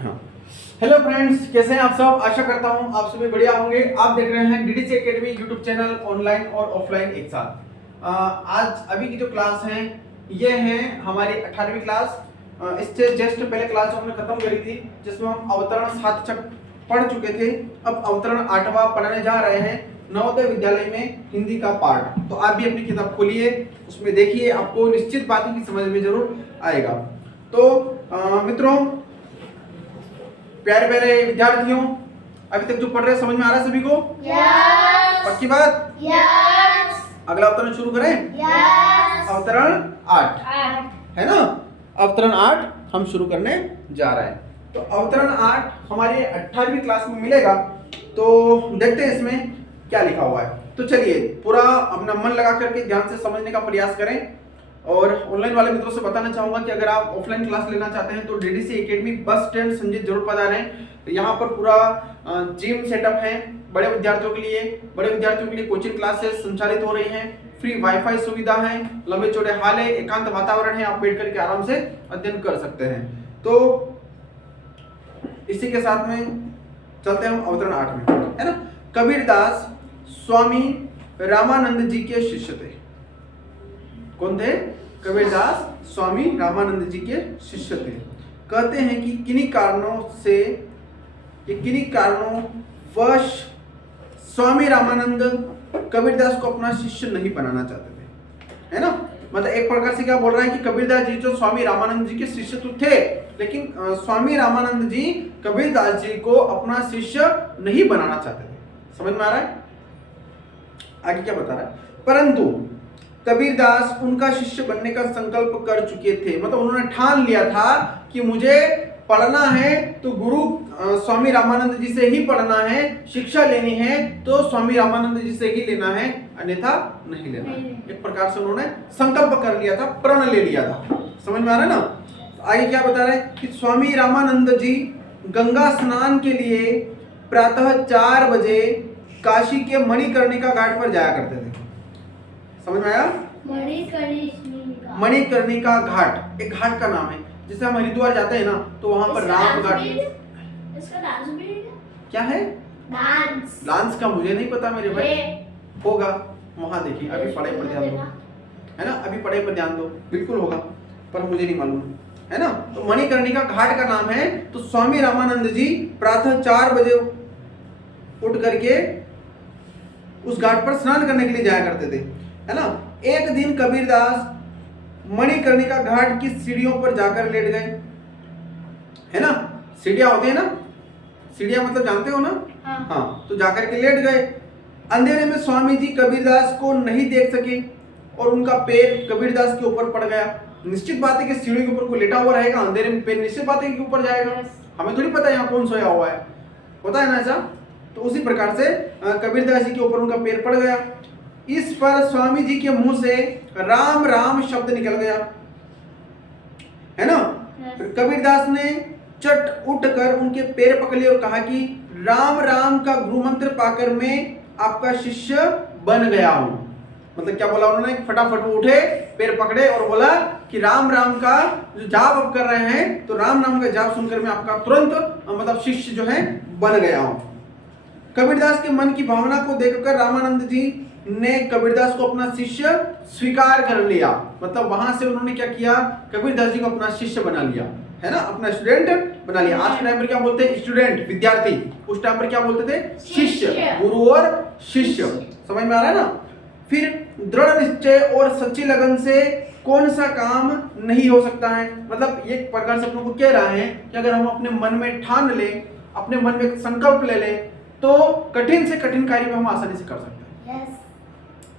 हाँ। Hello friends, कैसे हैं आप सब। आशा करता हूं आप सभी बढ़िया होंगे। आप देख रहे हैं DDC academy YouTube channel, online और ऑफलाइन एक साथ। आज अभी की जो क्लास है ये है हमारी 18वीं क्लास। इससे जस्ट पहले क्लास हमने खत्म करी थी जिसमें हम अवतरण 7 तक पढ़ चुके थे। अब अवतरण 8वां पढ़ने जा रहे हैं, नवोदय विद्यालय में हिंदी का पार्ट। तो आप भी अपनी किताब खोलिए, उसमें देखिए, आपको निश्चित बात की समझ में जरूर आएगा। तो मित्रों, प्यारे प्यारे विद्यार्थियों, अभी तक जो पढ़ रहे हैं समझ में आ रहा है सभी को? यस। पक्की बात? यस। अगला अवतरण शुरू करें? यस। अवतरण 8 है ना। अवतरण 8 हम शुरू करने जा रहे हैं। तो अवतरण 8 हमारी 18वीं क्लास में मिलेगा। तो देखते हैं इसमें क्या लिखा हुआ है। तो चलिए पूरा अपना मन लगा करके ध्यान से समझने का प्रयास करें। और ऑनलाइन वाले मित्रों से बताना चाहूंगा कि अगर आप ऑफलाइन क्लास लेना चाहते हैं तो DDC academy bus stand Sanjeet जरूर पधारें। यहाँ पर पूरा जिम सेटअप है बड़े विद्यार्थियों के लिए। बड़े विद्यार्थियों के लिए कोचिंग क्लासेस संचालित हो रही हैं, फ्री वाईफाई सुविधा है, लंबे चौड़े हाल है, एकांत वातावरण है, आप बैठ करके आराम से अध्ययन कर सकते हैं। तो इसी के साथ में चलते हैं हम अवतरण 8 में, है ना। कबीरदास स्वामी रामानंद जी के शिष्य थे। कौन थे? कबीरदास स्वामी रामानंद जी के शिष्य थे। कहते हैं कि किन्हीं कारणों वश स्वामी रामानंद कबीरदास को अपना शिष्य नहीं बनाना चाहते थे, है ना। मतलब एक प्रकार से क्या बोल रहा है कि कबीरदास जी जो स्वामी रामानंद जी के शिष्य तो थे, लेकिन स्वामी रामानंद जी कबीरदास जी को अपना शिष्य नहीं बनाना चाहते थे। समझ में आ रहा है? आगे क्या बता रहा है? परंतु कबीरदास उनका शिष्य बनने का संकल्प कर चुके थे। मतलब उन्होंने ठान लिया था कि मुझे पढ़ना है तो गुरु स्वामी रामानंद जी से ही पढ़ना है, शिक्षा लेनी है तो स्वामी रामानंद जी से ही लेना है, अन्यथा नहीं लेना है। एक प्रकार से उन्होंने संकल्प कर लिया था, प्रण ले लिया था। समझ में आ रहा है ना। तो आगे क्या बता रहे हैं कि स्वामी रामानंद जी गंगा स्नान के लिए प्रातः 4 बजे काशी के मणिकर्णिका घाट पर जाया करते थे। समझ में आया? मणिकर्णिका घाट एक घाट का नाम है। जैसे हम हरिद्वार जाते हैं ना तो वहां पर राम घाट। इसका डांस भी क्या है? डांस का मुझे नहीं पता मेरे भाई, होगा वहां। देखिए अभी पढ़ाई पर ध्यान दो, है ना। अभी पढ़ाई पर ध्यान दो, बिल्कुल होगा, पर मुझे नहीं मालूम, है ना। तो मणिकर्णिका घाट का नाम है। तो स्वामी रामानंद जी प्रातः 4 बजे उठ करके उस घाट पर स्नान करने के लिए जाया करते थे, है ना। एक दिन कबीरदास मणिकर्णिका घाट की सीढ़ियों पर जाकर लेट गए, है ना। सीढ़ियां होती है ना, सीढ़ियां मतलब जानते हो ना। हाँ, तो जाकर के लेट गए। अंधेरे में स्वामी जी कबीरदास को नहीं देख सके और उनका पैर कबीरदास के ऊपर पड़ गया। निश्चित बात है कि सीढ़ी के ऊपर कोई लेटा हुआ रहेगा, अंधेरे में पैर निश्चित बात है कि ऊपर जाएगा। हमें थोड़ी पता है यहाँ कौन सोया हुआ है, होता है ना ऐसा। तो उसी प्रकार से कबीरदास जी के ऊपर उनका पैर पड़ गया। इस पर स्वामी जी के मुंह से राम राम शब्द निकल गया, है ना। कबीरदास ने चट उठकर उनके पैर पकड़ लिए और कहा कि राम राम का गुरु मंत्र पाकर मैं आपका शिष्य बन गया हूं। मतलब क्या बोला उन्होंने? फटाफट वो उठे, पैर पकड़े और बोला कि राम राम का जो जाप आप कर रहे हैं, तो राम नाम का जाप सुनकर मैं आपका तुरंत मतलब शिष्य जो है बन गया हूं। कबीरदास के मन की भावना को देखकर रामानंद जी ने कबीरदास को अपना शिष्य स्वीकार कर लिया। मतलब वहां से उन्होंने क्या किया? कबीरदास जी को अपना शिष्य बना लिया, है ना, अपना स्टूडेंट बना लिया। आज के टाइम पर क्या बोलते हैं? स्टूडेंट, विद्यार्थी। उस टाइम पर क्या बोलते थे? शिष्य, गुरु और शिष्य। समझ में आ रहा है ना। फिर दृढ़ निश्चय और सच्ची लगन से कौन सा काम नहीं हो सकता है। मतलब एक प्रकार से अपनों को कह रहा है कि अगर हम अपने मन में ठान लें, अपने मन में संकल्प ले लें, तो कठिन से कठिन कार्य में हम आसानी से कर सकते हैं।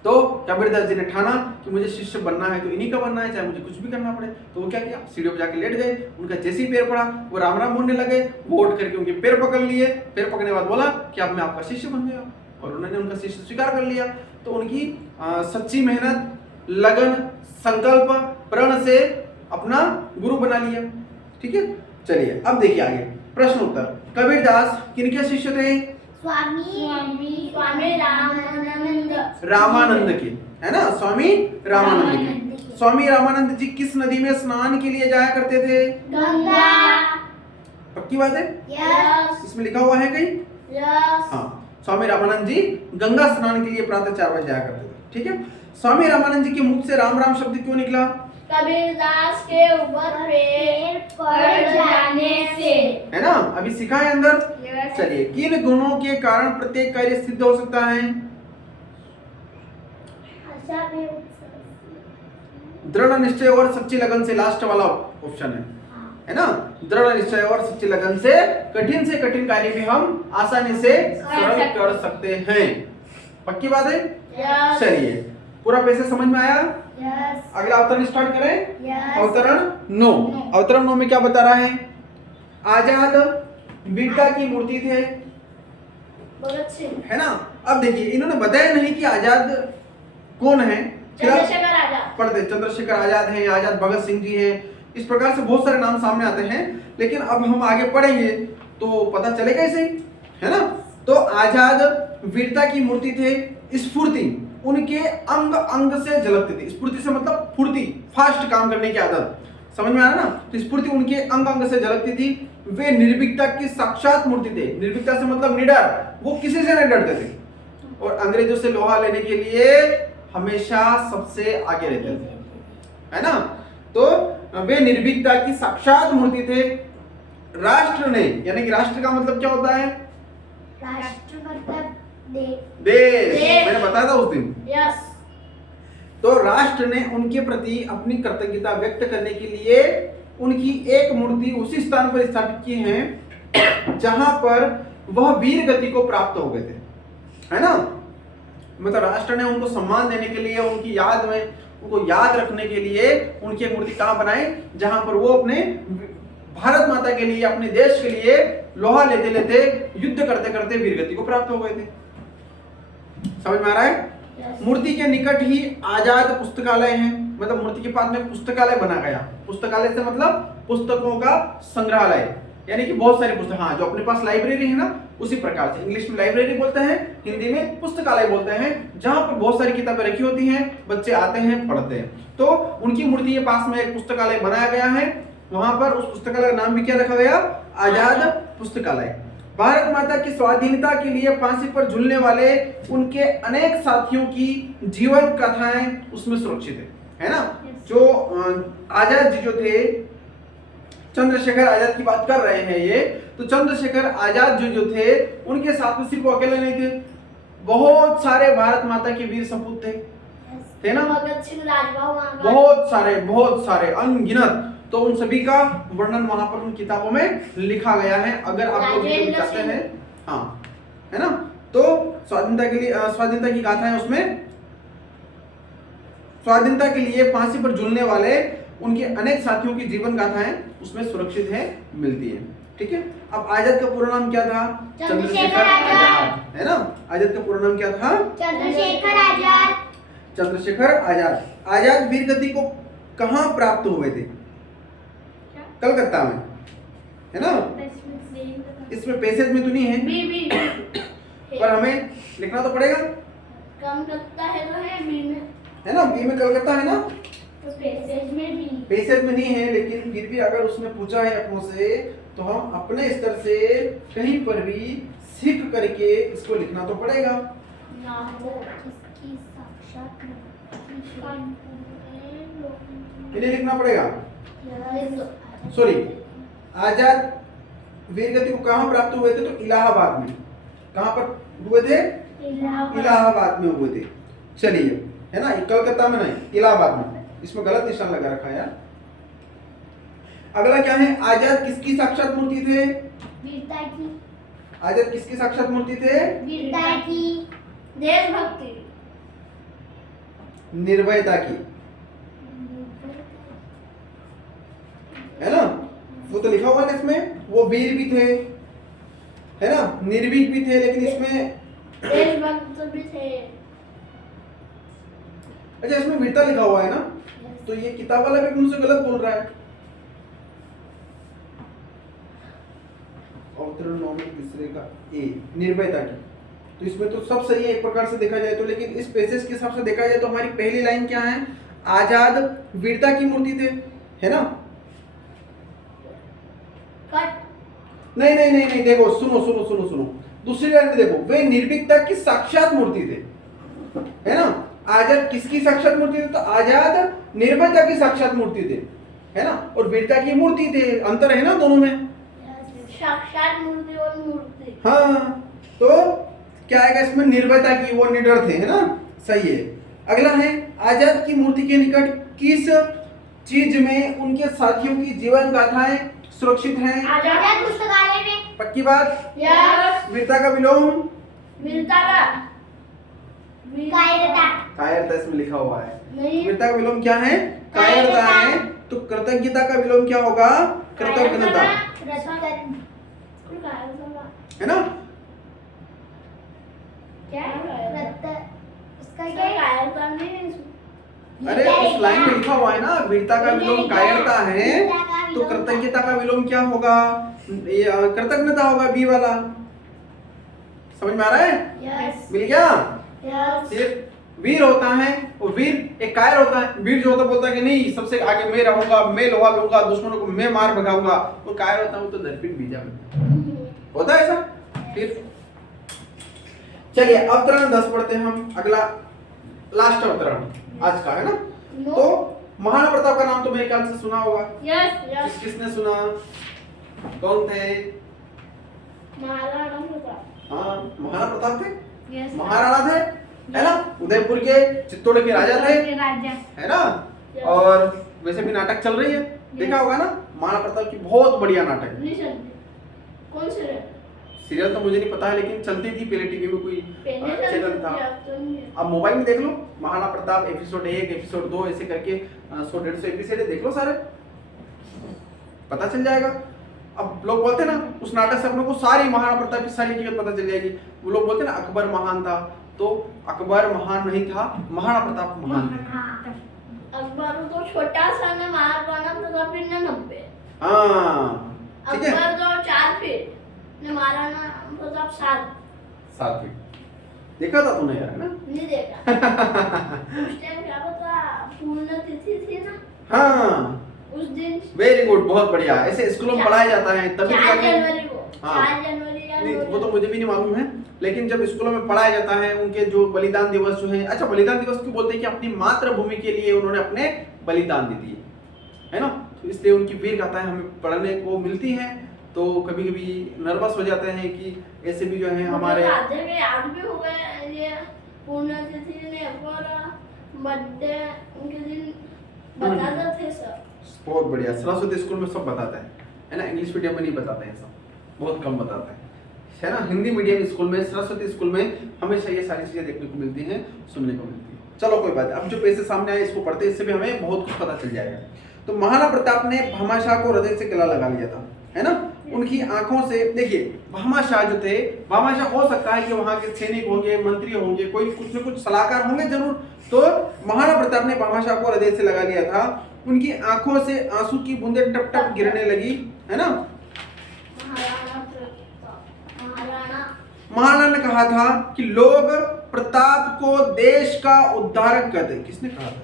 तो कबीरदास जी ने ठाना कि मुझे शिष्य बनना है तो इन्हीं का बनना है, चाहे मुझे कुछ भी करना पड़े। तो वो क्या किया? सीढ़ियों पर जाके लेट गए। उनका जैसे ही पैर पड़ा वो राम राम बोलने लगे। वो उठ करके उनके पैर पकड़ लिए। पैर पकड़ने के बाद बोला कि अब मैं आपका शिष्य बन गया, और उन्होंने उनका शिष्य स्वीकार कर लिया। तो उनकी सच्ची मेहनत, लगन, संकल्प, प्रण से अपना गुरु बना लिया। ठीक है, चलिए अब देखिए आगे प्रश्न उत्तर। कबीरदास किनके शिष्य थे? स्वामी रामानंद के, है ना। स्वामी रामानंद के। स्वामी रामानंद जी किस नदी में स्नान के लिए जाया करते थे? गंगा। पक्की बात है? Yes. इसमें लिखा हुआ है कहीं? Yes. हाँ, स्वामी रामानंद जी गंगा स्नान के लिए प्रातः 4 बजे जाया करते थे। ठीक है, स्वामी रामानंद जी के मुख से राम राम शब्द क्यों निकला? कबीरदास के ऊपर पेड़ पड़ जाने से। है ना, अभी सीखा है अंदर। Yes. चलिए, किन गुणों के कारण प्रत्येक कार्य सिद्ध हो सकता है? आशा में दृढ़ निश्चय और सच्ची लगन से, लास्ट वाला ऑप्शन है ना। दृढ़ निश्चय और सच्ची लगन से कठिन कार्य भी हम आसानी से सरल कर सकते हैं। पक्की बात है? Yes. चलिए, पूरा पैसे समझ में आया? Yes. अगला अवतरण स्टार्ट करें। Yes. अवतरण 9। अवतरण 9 में क्या बता रहा है? आजाद वीरता की मूर्ति थे, भगत सिंह। है ना। अब देखिए, इन्होंने बताया नहीं कि आजाद कौन है। चंद्रशेखर आजाद। पढ़ते चंद्रशेखर आजाद हैं, आजाद भगत सिंह जी हैं, इस प्रकार से बहुत सारे नाम सामने आते हैं। लेकिन अब हम आगे पढ़ेंगे तो पता चलेगा इसे, है ना। तो आजाद वीरता की मूर्ति थे, स्फूर्ति उनके अंग अंग से झलकती थी। स्फूर्ति से मतलब फुर्ती, फास्ट काम करने की आदत, समझ में आ रहा ना। तो स्फूर्ति उनके अंग अंग से झलकती थी। वे निर्भीकता की साक्षात मूर्ति थे। निर्भीकता से मतलब निडर, वो किसी से नहीं डरते थे और अंग्रेजों से लोहा लेने के लिए हमेशा सबसे आगे रहते थे, है ना। तो वे निर्भीकता की साक्षात मूर्ति थे। राष्ट्र ने, यानी कि राष्ट्र का मतलब क्या होता है? राष्ट्र मतलब देश। मैंने बताया था उस दिन। यस। तो राष्ट्र ने उनके प्रति अपनी कृतज्ञता व्यक्त करने के लिए उनकी एक मूर्ति उसी स्थान पर स्थापित की है जहां पर वह वीर गति को प्राप्त हो गए थे, है ना। मतलब राष्ट्र ने उनको सम्मान देने के लिए, उनकी याद में, उनको याद रखने के लिए उनकी एक मूर्ति कहां बनाई? जहां पर वो अपने भारत माता के लिए, अपने देश के लिए लोहा लेते लेते, युद्ध करते करते वीर गति को प्राप्त हो गए थे। समझ में आ रहा है? मूर्ति के निकट ही आजाद पुस्तकालय है, मतलब मूर्ति के पास में पुस्तकालय बना गया। पुस्तकालय से मतलब पुस्तकों का संग्रहालय, यानी कि बहुत सारी पुस्तक, हाँ, जो अपने पास लाइब्रेरी है ना, उसी प्रकार से। इंग्लिश में लाइब्रेरी बोलते हैं, हिंदी में पुस्तकालय बोलते हैं, जहां पर बहुत सारी किताबें रखी होती हैं, बच्चे आते हैं, पढ़ते हैं। तो उनकी मूर्ति के पास में एक पुस्तकालय बनाया गया है। वहां पर उस पुस्तकालय का नाम भी क्या रखा गया? आजाद पुस्तकालय। भारत माता की स्वाधीनता के लिए फांसी पर झूलने वाले उनके अनेक साथियों की जीवन कथाएं उसमें सुरक्षित है ना। जो आजाद जी जो थे, चंद्रशेखर आजाद की बात कर रहे हैं ये, तो चंद्रशेखर आजाद जो थे, उनके साथ में सिर्फ वो अकेले नहीं थे, बहुत सारे भारत माता के वीर सपूत थे ना। भगत सिंह, राजबहादुर, बहुत सारे अनगिनत। तो उन सभी का वर्णन वहां पर उन किताबों में लिखा गया है, अगर आप लोग चाहते हैं, हाँ, है ना। तो स्वाधीनता के लिए, स्वाधीनता की गाथाएं उसमें, स्वाधीनता के लिए फांसी पर झूलने वाले उनके अनेक साथियों की जीवन गाथाएं उसमें सुरक्षित है, मिलती है। ठीक है। अब आजाद का पूरा नाम क्या था? चंद्रशेखर आजाद, है ना। आजाद का पूरा नाम क्या था? चंद्रशेखर आजाद। चंद्रशेखर आजाद। आजाद वीर गति को कहां प्राप्त हुए थे? कलकत्ता में, है ना। इसमें पैसेज में तो नहीं है, पर हमें लिखना तो पड़ेगा। कम करता है तो है बी में, है ना। बी में कलकत्ता है ना, तो पैसेज में भी, पैसेज में नहीं है, लेकिन फिर भी अगर उसने पूछा है अपनों से, तो हम अपने स्तर से कहीं पर भी सीख करके इसको लिखना तो पड़ेगा। इन्हें लिखना पड़ेगा। सॉरी, आजाद वीर गति को कहां प्राप्त हुए थे? तो इलाहाबाद में। कहां पर हुए थे? इलाहाबाद में हुए थे। चलिए, है ना, कलकत्ता में नहीं, इलाहाबाद में। इसमें गलत निशान लगा रखा है यार। अगला क्या है? आजाद किसकी साक्षात मूर्ति थे? वीरता की। आजाद किसकी साक्षात मूर्ति थे? वीरता की, देशभक्ति, निर्भयता की, है ना। वो तो लिखा हुआ है ना इसमें, वो वीर भी थे, है ना, निर्भीक भी थे, लेकिन इसमें देशभक्त भी थे। अच्छा, इसमें वीरता लिखा हुआ है ना, तो ये किताब वाला भी मुझसे गलत बोल रहा है। अवतरण 9 में तीसरे का ए, निर्भयता की, तो इसमें तो सब सही है एक प्रकार से देखा जाए तो, लेकिन इस पैसेज के हिसाब से देखा जाए तो हमारी पहली लाइन क्या है? आजाद वीरता की मूर्ति थे, है ना। कट। नहीं नहीं नहीं नहीं, देखो सुनो सुनो सुनो सुनो, दूसरी लाइन में देखो, वे निर्भीकता की साक्षात मूर्ति थे, है ना। आजाद किसकी साक्षात मूर्ति थे? तो आजाद निर्भयता की साक्षात मूर्ति थे, है ना, और वीरता की मूर्ति थे। अंतर है ना दोनों में। साक्षात मूर्ति और मूर्ति। हाँ, तो क्या आएगा इसमें? निर्भयता की, वो निडर थे, है ना, सही है। अगला है, आजाद की मूर्ति के निकट किस चीज में उनके साथियों की जीवन गाथाएं सुरक्षित हैं? आजाद पुस्तकालय में। पक्की बात। यस। वीरता का विलोम? वीरता का कायरता। कायरता इसमें लिखा हुआ है। नहीं। वीरता का विलोम क्या है? कायरता है। तो कृतज्ञता का विलोम क्या होगा? कृतज्ञता, है ना। क्या उसका क्या कायरता नहीं? अरे उस लाइन में लिखा हुआ है ना, वीरता का विलोम कायरता है, तो कृतज्ञता का विलोम क्या होगा? ये कृतज्ञता होगा, बी वाला। समझ में आ रहा है? यस। मिल गया। यस। सिर्फ वीर होता है, और वीर एक कायर होता है। वीर जो होता है बोलता है कि नहीं, सबसे आगे मैं रहूंगा, मैं लोहा लूंगा, दुश्मनों को मैं मार भगाऊंगा। और कायर होता है वो तो दर्पिन बीजा होता है ऐसा। फिर चलिए अवतरण 10 पढ़ते हैं हम। अगला लास्ट अवतरण आज का, है ना। तो महाराणा प्रताप का नाम तो मेरे ख्याल से सुना होगा। यस। किसने सुना? कौन थे? महाराणा प्रताप। हाँ, महाराणा प्रताप थे, यस। महाराणा थे, है ना। उदयपुर के, चित्तौड़ के राजा थे, राजा, है ना। और वैसे भी नाटक चल रही है, देखा होगा ना महाराणा प्रताप की, बहुत बढ़िया नाटक। कौन से सीरियल तो मुझे नहीं पता है, लेकिन चलती थी पहले टीवी में, कोई चैनल था। अब मोबाइल में देख लो, महाराणा प्रताप एपिसोड 1, एपिसोड 2 ऐसे करके 100-150 एपिसोड देख लो सारे, पता चल जाएगा। अब लोग बोलते ना उस नाटक से हम लोग को सारी महाराणा प्रताप की सारी हकीकत पता चल जाएगी। वो लोग बोलते ना अकबर महान था, तो अकबर महान नहीं था, महाराणा प्रताप महान थे। अकबर तो छोटा सा ना, महाराणा प्रताप ने 90। हाँ ठीक है। अकबर तो 4 फीट ने, महाराणा प्रताप 7 फीट। देखा था तूने यार, है ना? नहीं देखा। उस टाइम क्या पता पूर्ण तिथि थी ना। हाँ उस दिन। वेरी गुड, बहुत बढ़िया। ऐसे स्कूलों में पढ़ाया जाता है तभी 4 जनवरी को। हाँ। 4 जनवरी या नहीं, वो तो मुझे भी नहीं मालूम है, लेकिन जब स्कूलों में पढ़ाया जाता है उनके जो बलिदान दिवस जो है, अच्छा बलिदान दिवस क्यों बोलते हैं? कि अपनी मातृभूमि के लिए उन्होंने अपने बलिदान दे दिए, है ना। तो इसलिए उनकी वीर गाथाएं हमें पढ़ने को मिलती हैं। तो कभी कभी नर्वस हो जाते हैं कि ऐसे भी जो है हमारे आज भी हो गए ये पूर्ण तिथि ने, और बर्थडे उनके दिन बताते थे सब। बहुत बढ़िया। सरस्वती स्कूल में सब बताते हैं, है ना। इंग्लिश मीडियम में नहीं बताते हैं, सब बहुत कम बताते हैं, है ना। हिंदी मीडियम स्कूल में, सरस्वती स्कूल में हमेशा ये सारी चीजें देखने को मिलती हैं, सुनने को मिलती है। चलो कोई बात नहीं, अब जो पैसे सामने आए इसको पढ़ते, इससे भी हमें बहुत कुछ पता चल जाएगा। तो महाराणा प्रताप ने भामाशाह को हृदय से गला लगा लिया था, है ना। उनकी आंखों से देखिए, भामाशाह जो थे, भामाशाह हो सकता है कि वहां के सैनिक होंगे, मंत्री होंगे, कोई कुछ न कुछ सलाहकार होंगे जरूर। तो महाराणा प्रताप ने भामाशाह को हृदय से लगा लिया था। उनकी आंखों से आंसू की बूंदें टप टप गिरने लगी, है ना। महाराणा ने कहा था कि लोग प्रताप को देश का उद्धारक कहते हैं। किसने कहा था?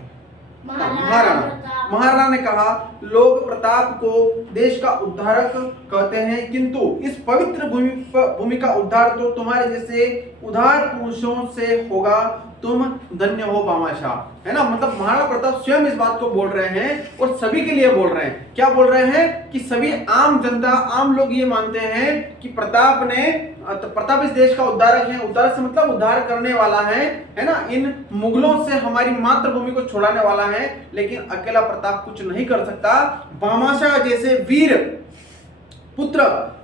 महाराणा ने कहा लोग प्रताप को देश का उद्धारक कहते हैं, किंतु इस पवित्र भूमि का उद्धार तो तुम्हारे जैसे उदार पुरुषों से होगा। तुम धन्य हो भामाशाह, है ना। मतलब महाराणा प्रताप स्वयं इस बात को बोल रहे हैं और सभी के लिए बोल रहे हैं। क्या बोल रहे हैं? कि सभी आम जनता, आम लोग ये मानते हैं कि प्रताप इस देश का उद्धारक है। उद्धारक से मतलब उद्धार करने वाला है ना। इन मुगलों से हमारी मातृभूमि को छुड़ाने वाला है, लेकिन अकेला प्रताप कुछ नहीं कर सकता। भामाशाह जैसे वीर पुत्र,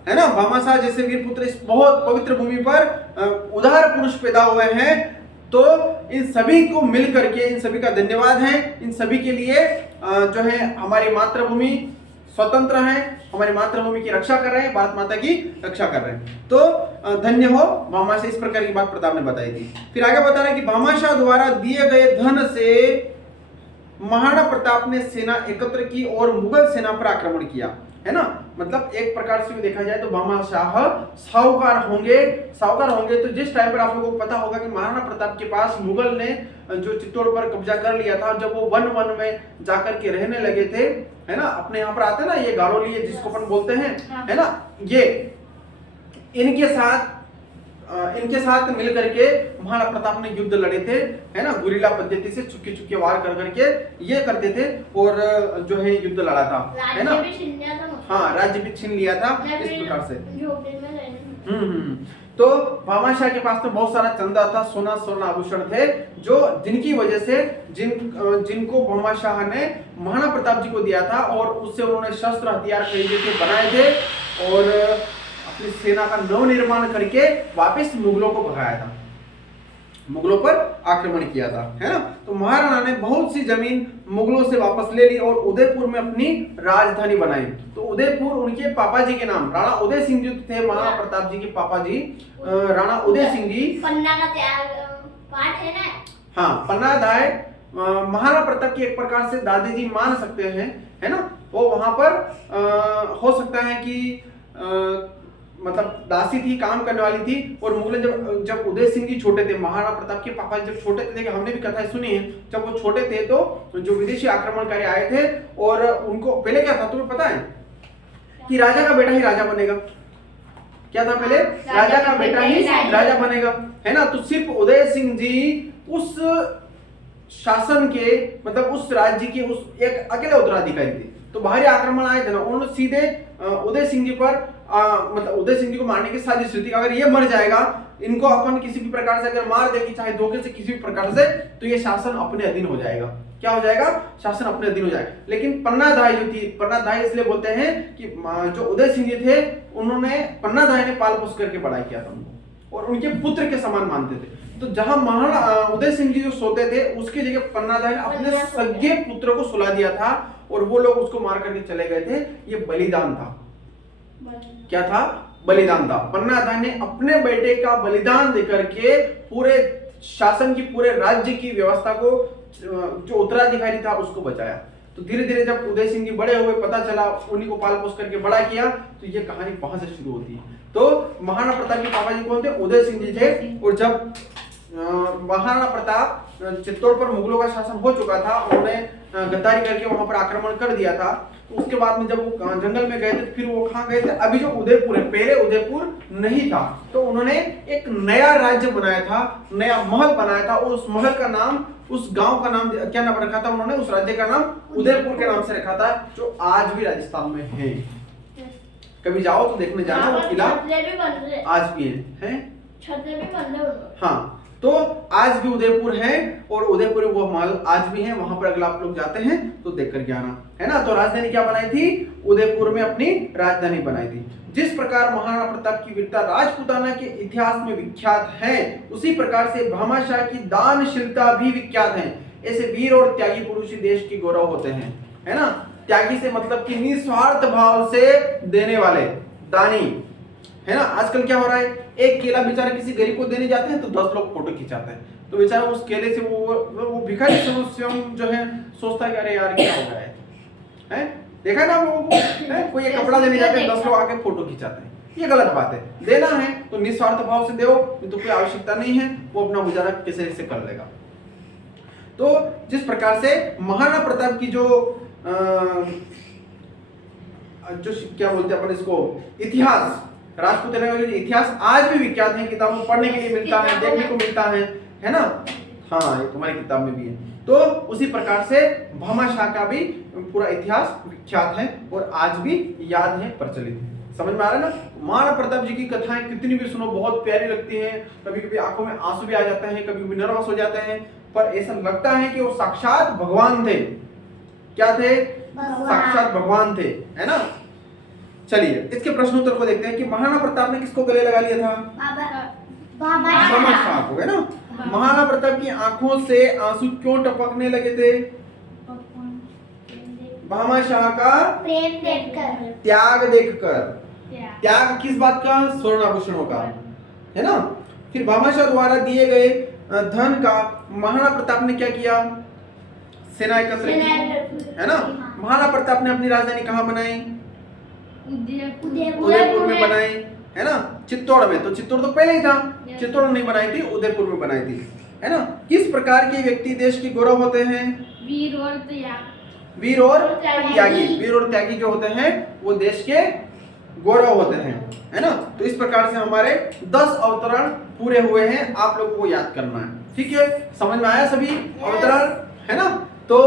है ना, भामाशाह जैसे वीर पुत्र इस बहुत पवित्र भूमि पर उदार पुरुष पैदा हुए हैं। तो इन सभी को मिल करके, इन सभी का धन्यवाद है। इन सभी के लिए जो है हमारी मातृभूमि स्वतंत्र है, हमारी मातृभूमि की रक्षा कर रहे हैं, भारत माता की रक्षा कर रहे हैं। तो धन्य हो भामाशाह, इस प्रकार की बात प्रताप ने बताई थी। फिर आगे बता रहा है कि भामाशाह द्वारा दिए गए धन से महाराणा प्रताप ने सेना एकत्र की और मुगल सेना पर आक्रमण किया। है ना। मतलब एक प्रकार से भी देखा जाए तो भामाशाह साहूकार होंगे। तो जिस टाइम पर आप लोगों को पता होगा कि महाराणा प्रताप के पास मुगल ने जो चित्तौड़ पर कब्जा कर लिया था, जब वो वन में जाकर के रहने लगे थे, है ना, अपने यहाँ पर आते ना ये गाड़ोली जिसको अपन बोलते हैं, है ना, ये इनके साथ मिल करके महाराणा प्रताप ने युद्ध लड़े थे, है ना, गुरिल्ला पद्धति से छुपके वार कर करके ये करते थे और जो है युद्ध लड़ा था, है ना। हाँ, राज्य भी छीन लिया था इस प्रकार से। तो भामाशाह के पास तो बहुत सारा चंदा था, सोना स्वर्ण आभूषण थे, जो जिनकी वजह से जिनको भामाशाह ने महाराणा प्रताप जी को दिया था और उससे उन्होंने शस्त्र हथियार खरीदे थे, बनाए थे और अपनी सेना का नव निर्माण करके वापस मुगलों को भगाया था, मुगलों पर आक्रमण किया था, है ना। तो महाराणा ने बहुत सी जमीन मुगलों से वापस ले ली और उदयपुर में अपनी राजधानी बनाई। तो उदयपुर उनके पापा जी के नाम, राणा उदय सिंह जी थे, महाराणा प्रताप जी के पापा जी राणा उदय सिंह जी। पन्ना का त्याग पाठ है ना। हाँ, पन्ना दाय महाराणा प्रताप की एक प्रकार से दादी जी मान सकते हैं, है ना। वो वहां पर हो सकता है कि मतलब दासी थी, काम करने वाली थी। और मुगल जब उदय सिंह जी छोटे थे, महाराणा प्रताप के पापा जब छोटे थे, हमने भी कथा सुनी है, जब वो छोटे थे तो जो विदेशी आक्रमणकारी आए थे और उनको पहले क्या था तुम्हें पता है कि राजा का बेटा ही राजा बनेगा। क्या था पहले? राजा का बेटा ही राजा बनेगा, है ना। तो सिर्फ उदय सिंह जी उस शासन के मतलब उस राज्य के उस एक अकेले उत्तराधिकारी थे। तो बाहरी आक्रमण आए थे ना, उन्होंने सीधे उदय सिंह जी पर मतलब उदय सिंह जी को मारने की साजिश थी। अगर ये मर जाएगा, इनको अपन किसी भी प्रकार से अगर मार देगी, चाहे धोखे से किसी भी प्रकार से, तो ये शासन अपने अधीन हो जाएगा। क्या हो जाएगा? शासन अपने अधीन हो जाएगा। लेकिन पन्नाधाय जो थी, पन्नाधाय इसलिए बोलते हैं कि जो उदय सिंह जी थे, उन्होंने पन्नाधाय ने पाल पोस करके बड़ा किया था उनको और उनके पुत्र के समान मानते थे। तो जहां महाराणा उदय सिंह जी जो सोते थे, उसकी जगह पन्नाधाय ने अपने सगे पुत्र को सुला दिया था और वो लोग उसको मार करके चले गए थे। ये बलिदान था। क्या था? बलिदान था। पन्नाधाय ने अपने बेटे का बलिदान देकर के पूरे शासन की, पूरे राज्य की व्यवस्था को, जो उत्तराधिकारी था, उसको बचाया। तो धीरे धीरे जब उदय सिंह जी बड़े हुए, पता चला, उन्हीं को पाल पोस करके बड़ा किया, तो ये कहानी वहां से शुरू होती है। तो महाराणा प्रताप के पापा जी कौन थे? उदय सिंह जी थे। और जब महाराणा प्रताप चित्तौड़ पर मुगलों का शासन हो चुका था, उन्होंने गद्दारी करके वहां पर आक्रमण कर दिया था। तो उसके बाद में जब वो जंगल में गए थे, फिर वो कहां गए थे? अभी जो उदयपुर है, पहले उदयपुर नहीं था, तो उन्होंने एक नया राज्य बनाया था, नया महल बनाया था। और उस महल का नाम, उस गांव का नाम क्या नाम रखा था उन्होंने? उस राज्य का नाम उदयपुर के नाम से रखा था, जो आज भी राजस्थान में है। कभी जाओ तो देखने जाना, वो किला आज भी है। हाँ, तो आज भी उदयपुर है और उदयपुर वो महल आज भी है। वहां पर अगर आप लोग जाते हैं तो देख करके आना, है ना। तो राजधानी क्या बनाई थी? उदयपुर में अपनी राजधानी बनाई थी। जिस प्रकार महाराणा प्रताप की वीरता राजपूताना के इतिहास में विख्यात है, उसी प्रकार से भामाशाह की दानशीलता भी विख्यात है। ऐसे वीर और त्यागी पुरुष ही देश की गौरव होते हैं, है ना। त्यागी से मतलब कि निस्वार्थ भाव से देने वाले, दानी, है ना। आजकल क्या हो रहा है? एक केला बेचारा किसी गरीब को देने जाते हैं तो 10 लोग फोटो खिंचाते हैं। तो बेचारा उस केले से वो भिखारी स्वयं जो है सोचता है कि अरे यार क्या हो रहा है? देखा ना आप लोगों को? कोई एक कपड़ा देने जाते हैं, 10 लोग आके फोटो खिंचाते हैं। ये गलत बात है। देना है तो निस्वार्थ भाव से दो, तो कोई आवश्यकता नहीं है, वो अपना गुजारा किसी से कर लेगा। तो जिस प्रकार से महाराणा प्रताप की जो क्या बोलते हैं अपन इसको, इतिहास, राजपूताना का जो इतिहास आज भी विख्यात है। किताबों में पढ़ने के लिए मिलता है, देखने को मिलता है ना। हाँ, ये तुम्हारी किताब में भी है। तो उसी प्रकार से भामाशाह का भी पूरा इतिहास विख्यात है और आज भी याद है, प्रचलित है। समझ में आ रहा है ना? महाराणा प्रताप जी की कथाएं कितनी भी सुनो बहुत प्यारी लगती हैं। कभी कभी आंखों में आंसू भी आ जाते हैं, कभी कभी नर्वस हो जाते हैं, पर ऐसा लगता है कि वो साक्षात भगवान थे। क्या थे? साक्षात भगवान थे, है ना। चलिए इसके प्रश्नोत्तर को देखते हैं कि महाराणा प्रताप ने किसको गले लगा लिया था? भामाशाह को, है ना। महाराणा प्रताप की आंखों से आंसू क्यों टपकने लगे थे? भामाशाह का प्रेम देखकर, त्याग देखकर। त्याग किस बात का? स्वर्ण आभूषणों का, है ना। फिर भामाशाह द्वारा दिए गए धन का महाराणा प्रताप ने क्या किया? सेना एकत्र की, है ना। महाराणा प्रताप ने अपनी राजधानी कहाँ बनाई? उदयपुर में बनाई है ना, चित्तौड़ में, तो चित्तौड़ तो पहले ही था, चित्तौड़ नहीं बनाई थी, उदयपुर में बनाई थी, है ना। किस प्रकार के व्यक्ति देश के गौरव होते हैं? वीर और त्यागी। वीर और त्यागी। वीर और त्यागी जो होते हैं वो देश के गौरव होते हैं, है ना। तो इस प्रकार से हमारे 10 अवतरण पूरे हुए हैं, आप लोगों को याद करना है, ठीक है। समझ में आया सभी अवतरण, है ना। तो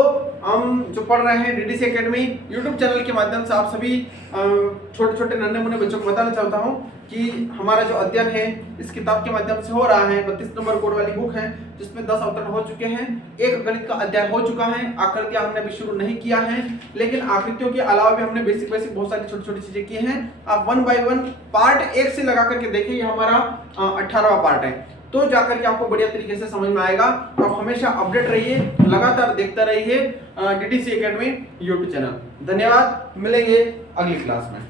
हम जो पढ़ रहे हैं डीडीसी एकेडमी यूट्यूब चैनल के माध्यम से आप सभी छोटे छोटे नन्हे मुन्ने बच्चों को बताना चाहता हूँ कि हमारा जो अध्ययन है इस किताब के माध्यम से हो रहा है। 32 नंबर कोड वाली बुक है जिसमें 10 अवतरण हो चुके हैं, एक गणित का अध्याय हो चुका है, आकृतियां हमने अभी शुरू नहीं किया है, लेकिन आकृतियों के अलावा भी हमने बेसिक बहुत सारी छोटी छोटी चीजें की हैं। आप 1 बाय 1 पार्ट 1 से लगा करके देखिए, ये हमारा 18वां पार्ट है, तो जाकर के आपको बढ़िया तरीके से समझ में आएगा। आप हमेशा अपडेट रहिए, लगातार देखते रहिए डीडीसी एकेडमी यूट्यूब चैनल। धन्यवाद, मिलेंगे अगली क्लास में।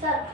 सर